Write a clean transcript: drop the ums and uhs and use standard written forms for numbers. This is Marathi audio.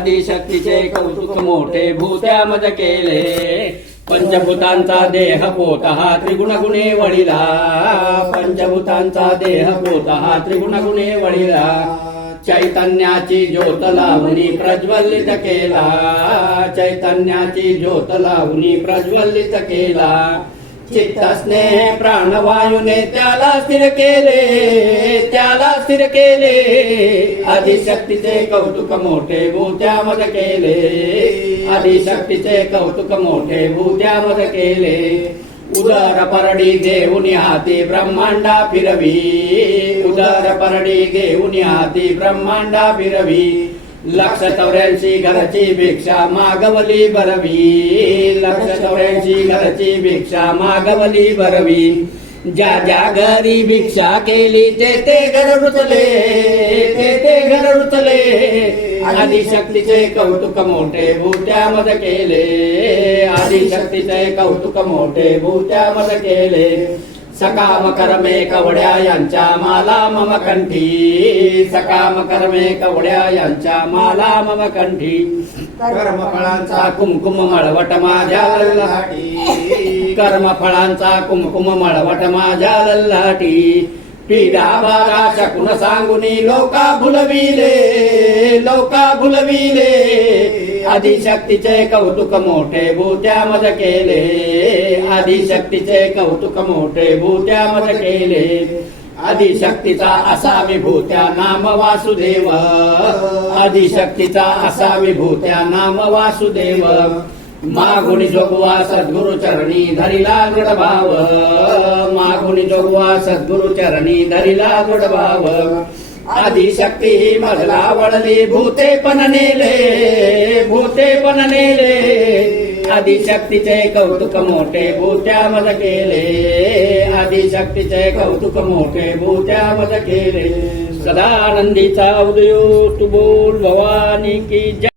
आदिशक्तीचे कौतुक मोठे भूत्यामज केले पंचभूतांचा देह पोत हा त्रिगुण गुणे वळिला पंचभूतांचा देह पोत हा त्रिगुण गुणे वळिला चैतन्याची ज्योत लावणी प्रज्वलित केला चैतन्याची ज्योत लावणी प्रज्वलित केला चित्त स्नेह प्राणवायूने त्याला स्थिर केले आदिशक्तीचे कौतुक मोठे भूत्यामज केले आदिशक्तीचे कौतुक मोठे भूत्यामज केले उदर परडी देऊनी हाती ब्रह्मांडा फिरवी उदर परडी देऊनी हाती ब्रह्मांडा फिरवी 184 घरची भिक्षा मागवली बरवी 184 घरची भिक्षा मागवली बरवी ज्या ज्या घरी भिक्षा केली ते घर रुचले आदिशक्तीचे कौतुक मोठे भूत्यामज केले आदिशक्तीचे कौतुक मोठे भूत्यामज केले सकाम कर्मे कवड्या यांच्या माला मम कंठी सकाम कर्मे कवड्या यांच्या माला मम कंठी कर्मफळांचा कुमकुम मळवट माझ्या लल्लाटी कर्मफळांचा कुमकुम मळवट माझ्या लल्लाटी पीडा बारा शकून सांगुनी लोका भुलविले आदिशक्तीचे कौतुक मोठे भूत्यामज केले आदिशक्तीचे कौतुक मोठे भूत्यामज केले आदिशक्तीचा असा विभूत्या नाम वासुदेव आदिशक्तीचा असा विभूत्या नाम वासुदेव मागुणी जोगवा सद्गुरु चरणी धरिला दृढभाव मागुणी जोगवा सद्गुरु चरणी धरिला दृढभाव आदिशक्ती मजला वळली भूते पण नेले आदिशक्तीचे कौतुक मोठे भूत्यामज केले आदिशक्तीचे कौतुक मोठे भूत्यामज केले सदानंदीचा उदयो तू बोल भवानी की जय।